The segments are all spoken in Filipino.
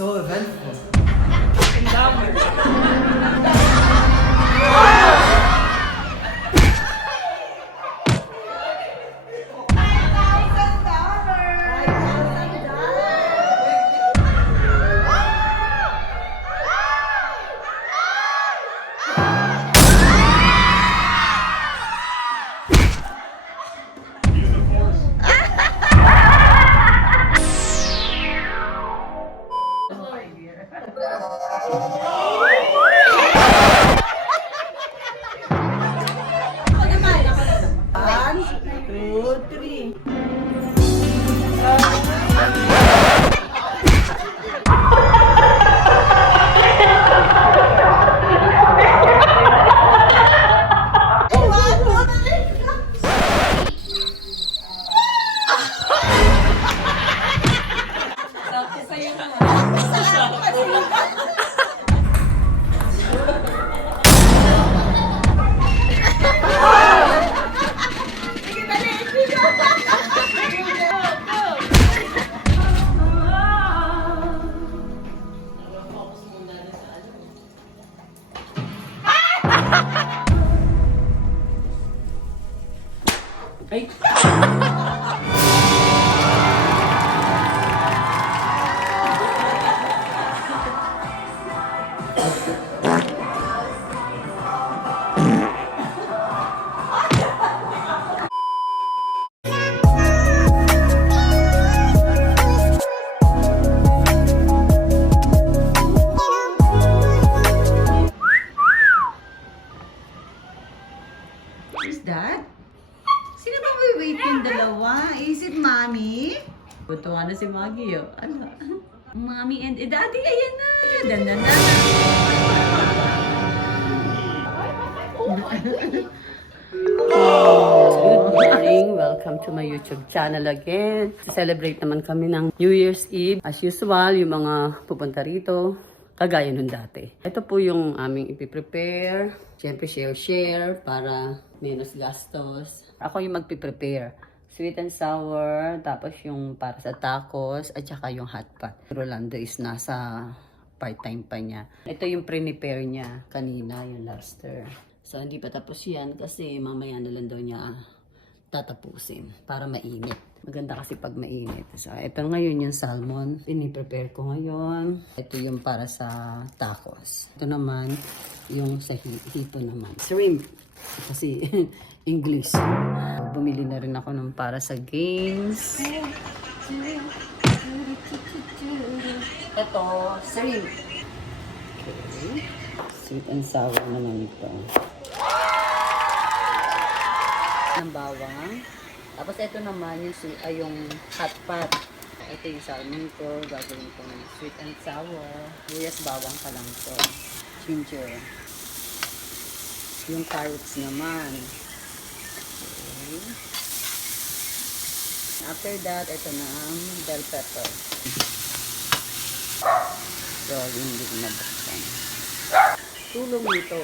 so eventful. Ay! Who's that? Sino ba wait yung dalawa? Is it mommy? Tuwa na si Maggie, oh. Ano? Mommy and daddy, ayan na! Dandana! Good morning! Welcome to my YouTube channel again. Celebrate naman kami ng New Year's Eve. As usual, yung mga pupunta rito, kagaya nun dati. Ito po yung aming ipiprepare. Siyempre, share para menos gastos. Ako yung magpiprepare. Sweet and sour, tapos yung para sa tacos, at saka yung hot pot. Rolando is nasa part-time pa niya. Ito yung prepare niya kanina, yung lobster. So, hindi pa tapos yan kasi mamaya na lang daw niya tatapusin para mainit. Maganda kasi pag mainit. So, ito ngayon yung salmon. Piniprepare ko ngayon. Ito yung para sa tacos. Ito naman yung sa hito naman. Shrimp. Kasi English. Bumili na rin ako ng para sa games. Ito, shrimp. Okay. Sweet and sour naman ito. Ng bawang. Tapos ito naman yung hot pot. Ito yung salmon ko. Gagawin ko ng sweet and sour. Luyas bawang pa lang to. Ginger. Yung carrots naman. Okay. After that, ito na ang bell pepper. So, hindi ko nabuksan. Tulong nito.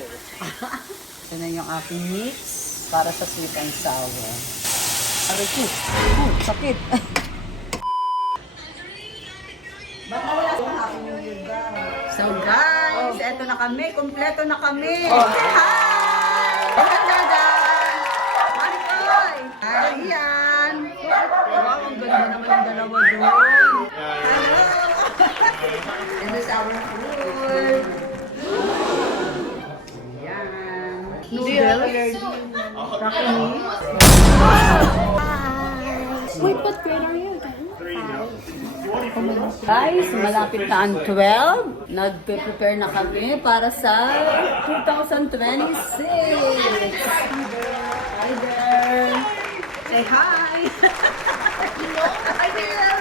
Ito na yung aking mix para sa sweet and sour. Aray ko. Sakit. So guys, eto na kami. Kompleto na kami. Hi! Dadan! Marikoy! Ayan! Wow, ang ganda naman yung dalawa doon. Hello! This is our food. Ayan. Noodles. Broccoli. Wait, what grade are you again? Guys, malapit na ang 12. Nagpe-prepare na kami para sa 2026. Hi there. Say hi! Hi there!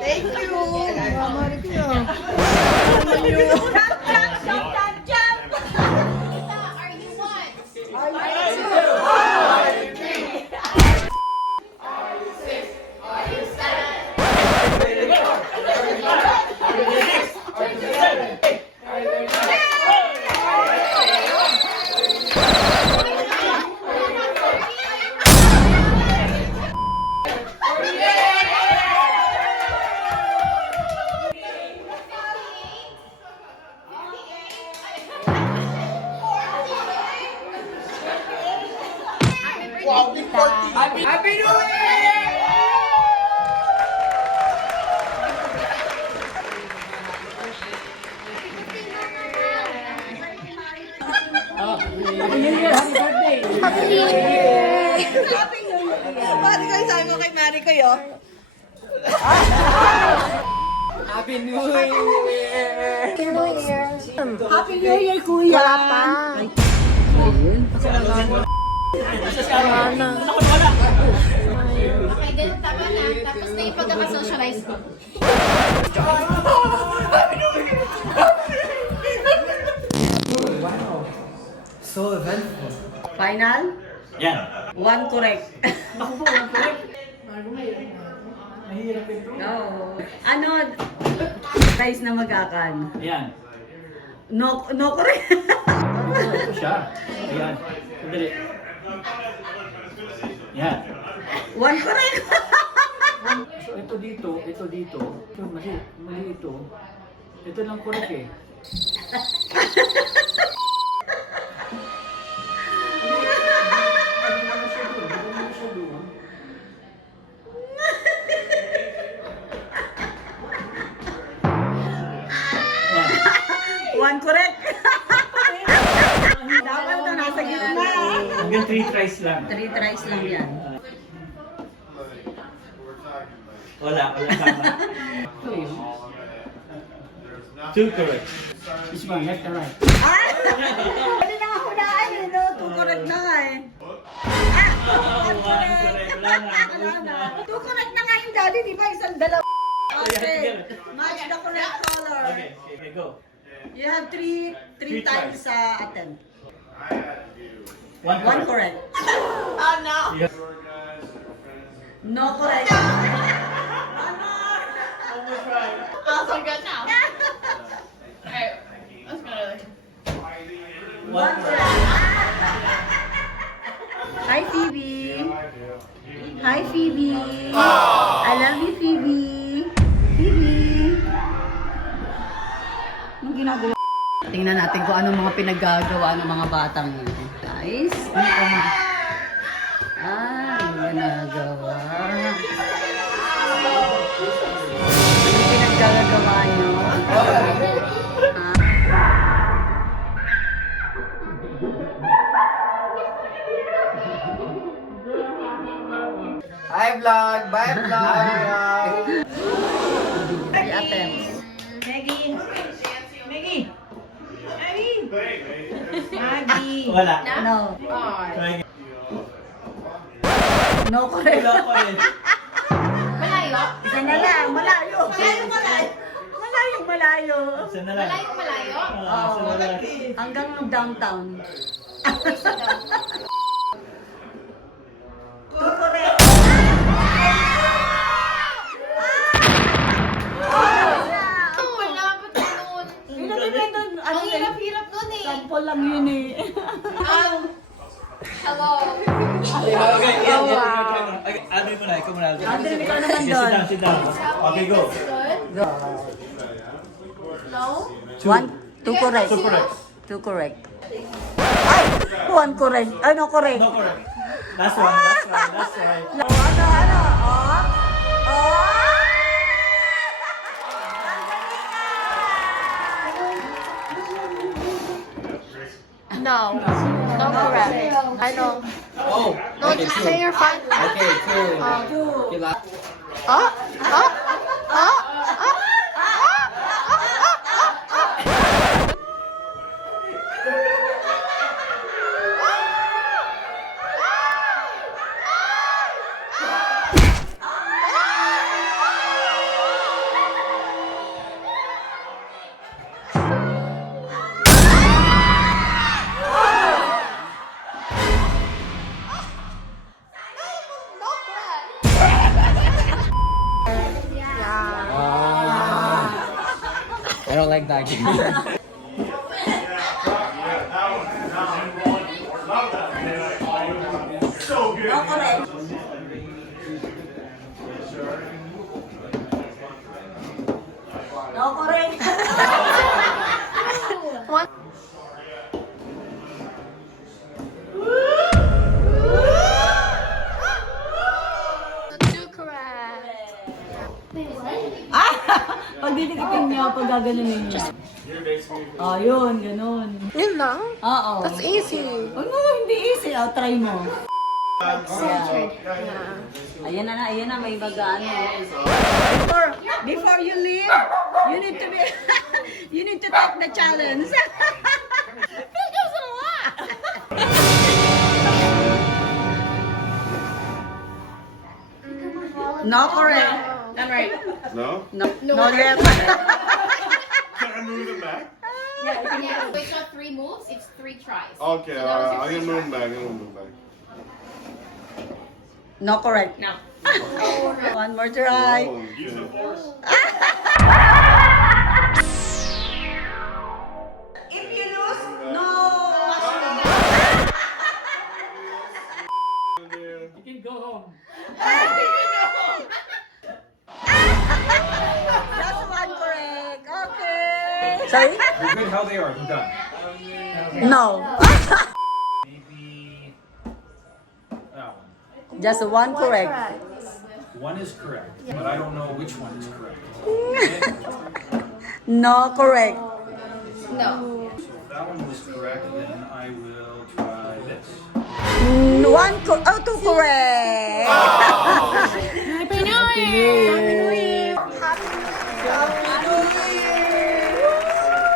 Thank you! Mama Rico. Mari kayo, sabi mo kay Mari kayo. Happy New Year! Happy New Year, kuya! Wala pa. Okay, ganun tama na. Tapos na yung pagkakasocialize ko. So eventful. Final? Yan. One correct. Ako po, one correct. Mahirap ito. No. Ano? Guys na magakan. Yan. No correct. Ito siya. Ayan. Sandali. Yan. One correct. So ito dito, ito dito. Ito, mali ito. Ito lang correct eh. One correct. Dapat na nasa gitna. Hanggang 3 tries lang. 3 tries lang yan. Wala tama. 2 correct. This one, left and right. Ano na ako na eh, no? 2 correct na nga eh. One correct. Wala na. 2 correct na nga yung daddy, di ba? Isang dalawa. Okay. Match the correct color. Okay, go. You have three Three times attempt. One One correct. correct. Oh no. Yes. No correct. Almost right. Oh, so good now. Alright, let's go. One correct. Hi Phoebe. Hi Phoebe. I love you Phoebe. Phoebe. Anong ginagawa? Tingnan natin kung anong mga pinaggagawa ng mga batang yun. Guys, ano ginagawa? Anong pinaggagawa nyo? Hi vlog! Bye vlog! 3 attempts. Maggie! Maggie! Maggie! Wala. No. Try again. No correct. Wala pa rin. Malayo? Isa na lang. Malayo. Malayo. Isa na lang. Malayo? Isa na lang. Hanggang downtown. Two correct. Malapit na nun. Ang hirap-hirap nun eh. Sample lang yun eh. Hello. Okay, ano mo na, ikaw muna. Andre, ikaw naman Okay, doon. sit down. Okay, go. Good? No? 2 correct. Two correct. 2 correct. Ay! 1 correct. Ano correct? No correct. Last one. Ano? Oh? Oh? No. No correct. I know. Oh! No, just say your final. Okay, cool. Give up. I don't like that game. No correct. No correct. Two correct. Pag dinikitin niyo, pag gaganunin niyo. Oh, yun, ganun. Yun lang? Oo. That's easy. Oh, no, hindi easy. Oh, try mo. Ayan na, may mag-ano. Before you leave, you need to be, you need to take the challenge. Because of what? No, correct. I'm right. No? No, no, left. Can I move it back? Yeah, so it's not 3 moves, it's 3 tries. Okay, So that was your I'm gonna first move try. back. I'm gonna move back. No, correct. No. One more try. Oh, use the force. If you lose, no. You can go home. That's one correct. Okay. Sorry? You're good how they are. We're done. No. Maybe that one. Just one correct. One is correct, but I don't know which one is correct. No correct. No. So if that one was correct, then I will try this. Two correct. Happy New Year! Happy New Year!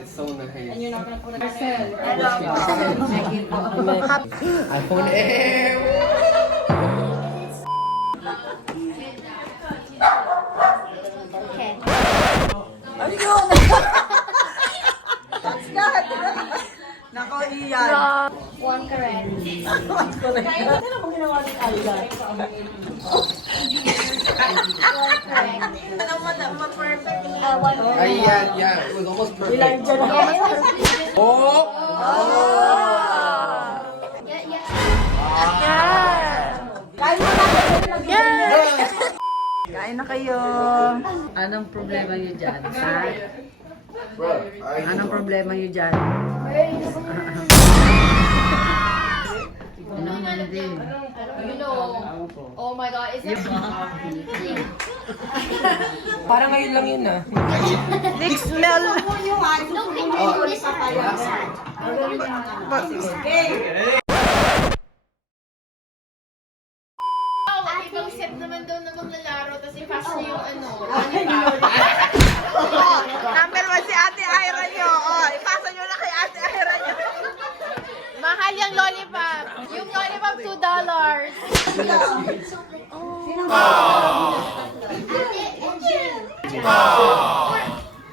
It's so nice. And you're not gonna put iPhone Air. Ayun. That's that. Nako, iyan. One correct. One correct. Ano mo ginawa ni Ayla? One correct. Ano mo na, ma-perfect. One correct. Yeah, it was almost perfect. Elijah na. Oh! Yeah, yeah. Kain mo na. Kain na kayo. Anong problema niyo dyan? Ha? Bro, Anong problema niyo dyan? You know. Oh my god, is that Parang ngayon lang yun ah. Next smell. no this ibang set naman daw na maglalaro tapos i-pass niyo yung ano. Number 1 si Ate Ira nyo. Oh, ipasa nyo na kay Ate Ira nyo. Mahal yung lollipop. Yung lollipop $2.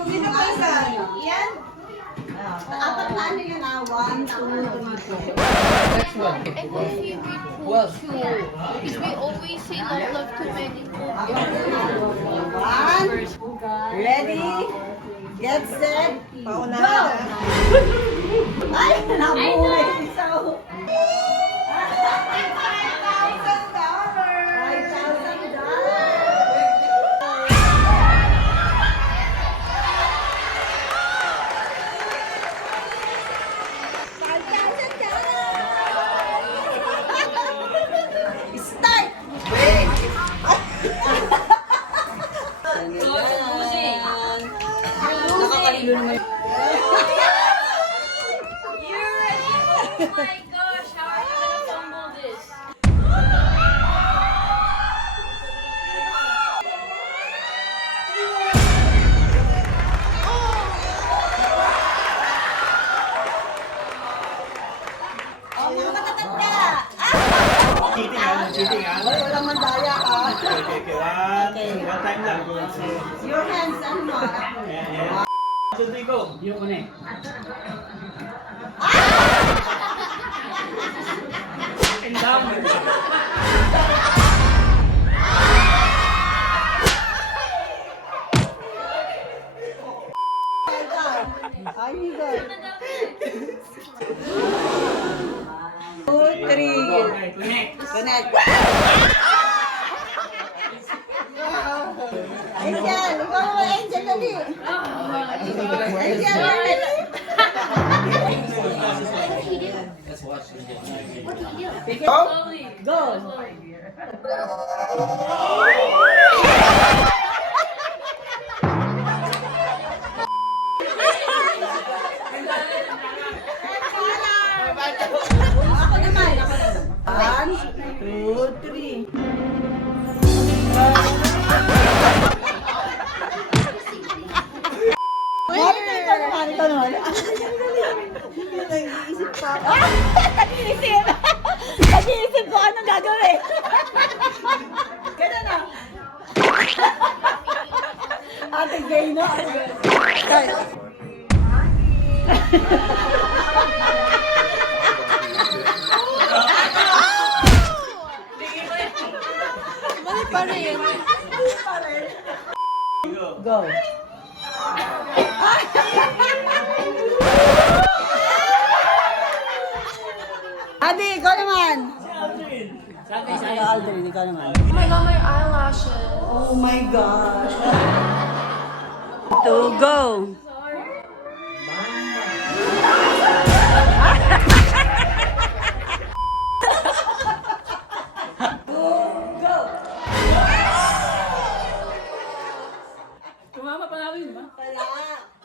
Sino ba isa? Iyan? Apat na ano yun ah? 1, 2, 3, 4. Next one. And my favorite Who else? food too. Because we always say love to many food. 1, ready, get set, go! Ay, nabuhay! So, Start! Nakakalilo naman. Oh my gosh, how are you gonna fumble this? Oh, mga matatanda! Cheating ah, cheating ah. Hoy, walang mandaya ka. Okay. One time lang. Your hands, ano mo? 2, 3, go. Yung una eh. Ang dami. Ay, good. 2, 3. Connect. Angel, ikaw mo, Angel, dali. Angel, dali. Go. Ako naman. 1, 2, 3. Ito naman. Nag-iisip pa. Nag-iisip! Nag-iisip ko anong gagawin. Ganun na. Ate Gay, no? Guys. Mali pa rin. Go. Adi, ikaw naman. Aldrin, ikaw naman. Oh my god, my eyelashes. Oh my gosh. To go. Tumama pa namin, ba? Wala.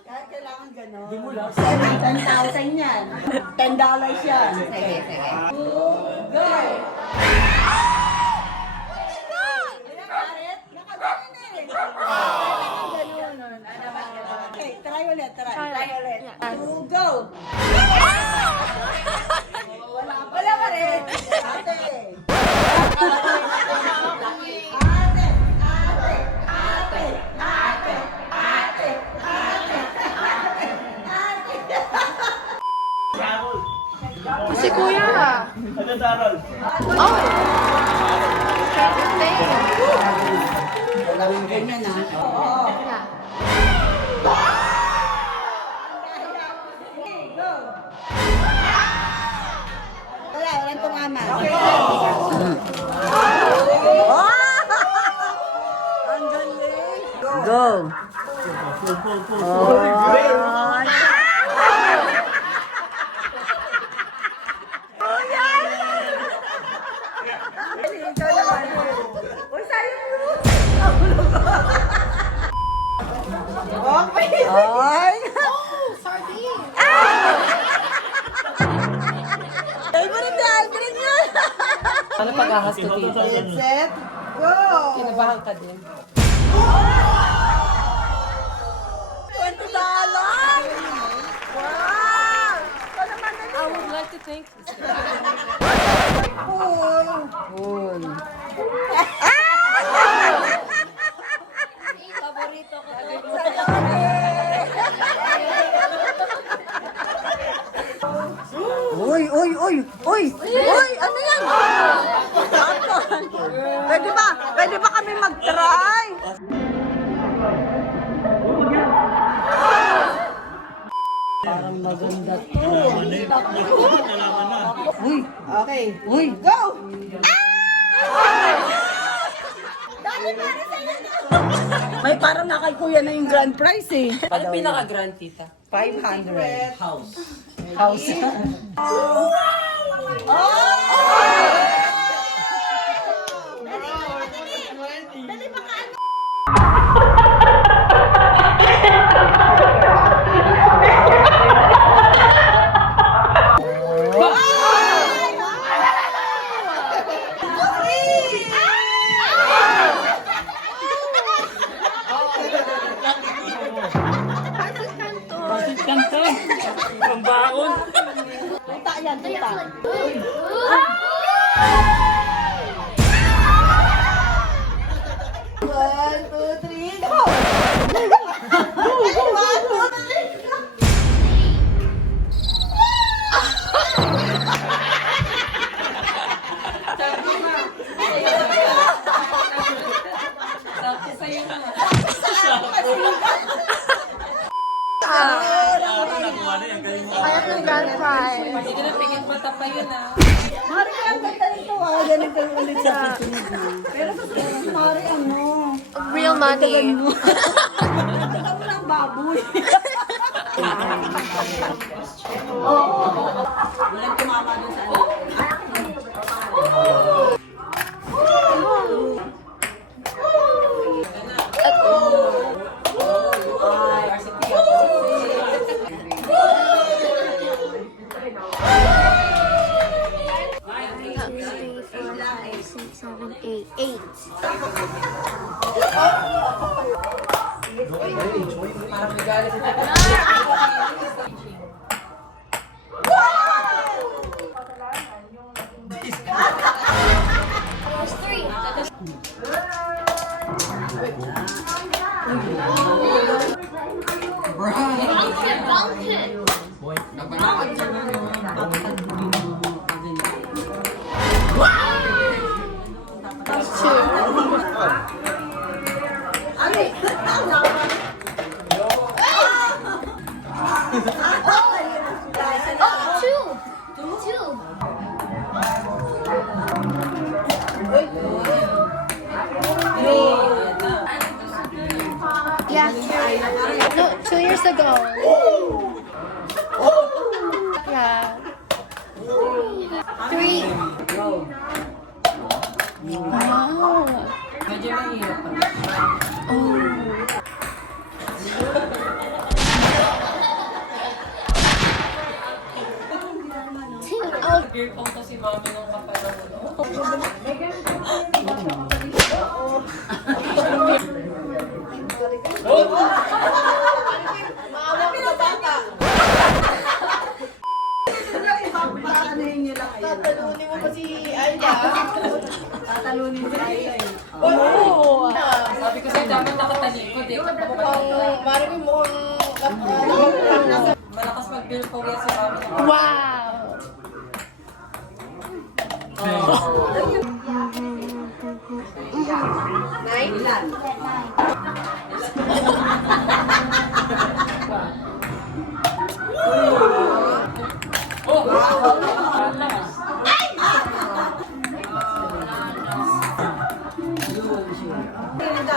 Kahit kailangan gano'n. 10,000 yan. $10 yan. Sige, sige. Go! Okay, try ulit, try ulit. Go! Wala pa rin. Ate! Si Kuya. Ano Darol? Oh. Thank you. Wala rin ganyan, ha? Oo. Yeah. Walang tumama. Okay. Ang galing. Go. Ay! Sardine. Ay, mo rin dahil rin yun! Ano pag-ahas ko dito? Set, go! Kinabahan ka din. $20! Wow! I would like to thank you. Cool! Paborito ko. Uy! Uy! Uy! Uy! Uy! Ano yan? Pwede ba kami mag-try? Parang maganda to. Uy! Okay. Uy! Go! May parang na kay kuya na yung grand prize eh. Ano pinaka-grand, tita? 500. House. House. Kanto. Ang baon. Tuta yan, tuta. One, two, three, go! 1, 2, 3. grand prize. Hindi ka na tingin mata pa yun ah. Mari, ang ganda nito ah. Ganito yung ulit sa susunod na. Pero sa susunod, Mari, ano? Real money. Tingnan mo ng baboy. Walang tumama doon sa ano. Eight. Parang regalo sa tita. Yeah. No, 2 years ago. Yeah. 3. Wow. Medyo mahirap pa. Oh. Beer pong to si mami nung kapatid ko. Tatalunin mo pa si Aya. Tatalunin si Aya eh. Sabi ko sa'yo, dapat nakatalikod eh. Mari mo Malakas mag-beer pong yan si mami. Wow. Ilan?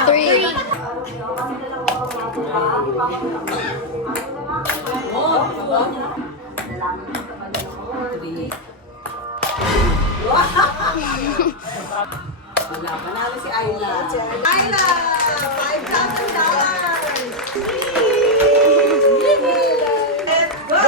Three. Wala, panalo si Ayla. Ayla! $5,000! Let's go!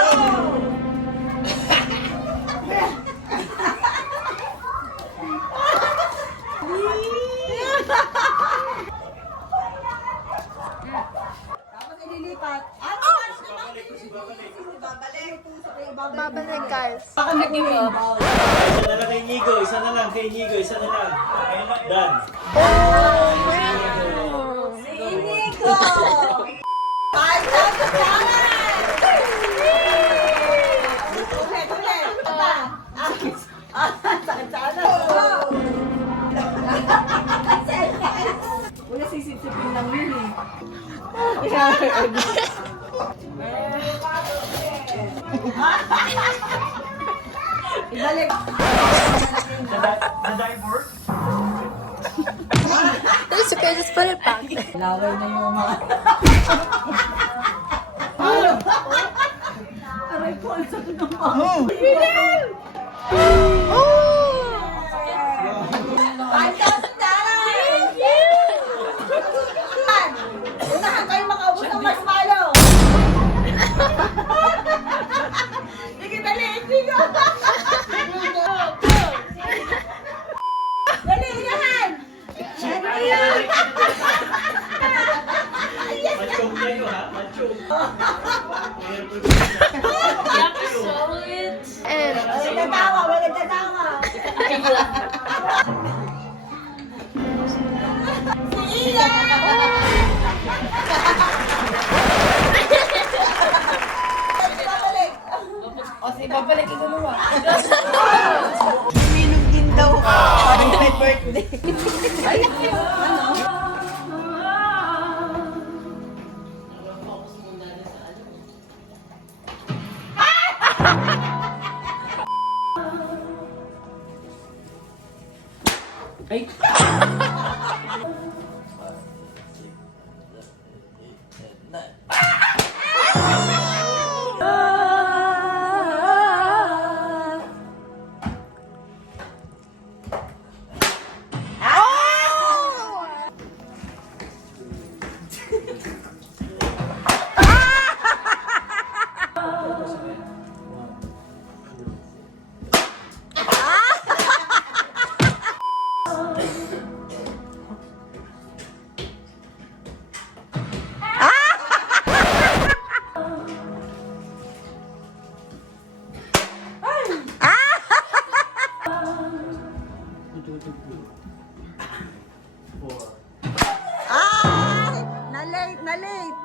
Tapos ililipat. Babalik, guys. Isa na lang kay Nigo, isa na lang kay Nigo, isa na lang. Done. Si Inigo! $5,000! Ulit, ulit. Ito pa. Sakit-sakit. Una sisip-sipin lang yun eh. Ibalik. The dive It's okay, just put it back. Laway na yung mga... Aray ko, ang sakit ng mga... Unahan kayo makaubos ng marshmallow! Sige, dali! Sige! Dali, unahan! Machong na yun ha, machong. And Walang tatawa! Sige! Babalik! O, sige, babalik ito naman. Minog din daw. Parang my birthday. Ano? Ay! Ay! Na-late, na-late.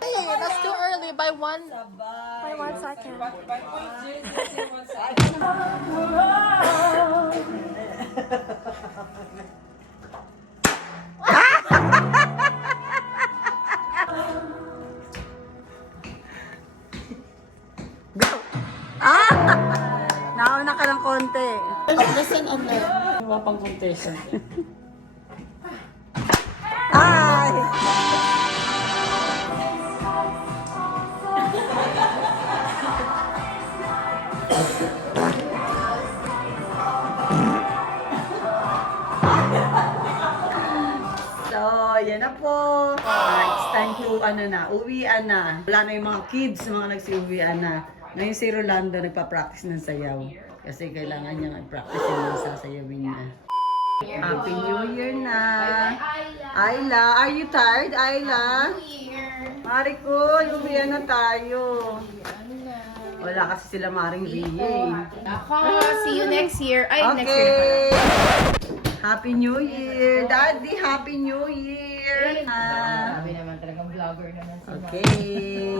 Hey, that's too early by 1 second. Nauna ka ng konti. Wala pang contestant. Ay! So, yan na po. It's time to, uwian na. Wala na yung mga kids, mga nagsiuwian na. Ngayon si Rolando nagpa-practice ng sayaw. Kasi kailangan niyang i-practice yung sasayawin niya. Happy New Year na! Ayla, are you tired, Ayla? Mariko, uwian na tayo. Wala kasi sila Maring Rie. Ako, see you next year. Ay, next year. Okay! Happy New Year! Daddy, Happy New Year! Sabi naman talagang vlogger naman si Okay.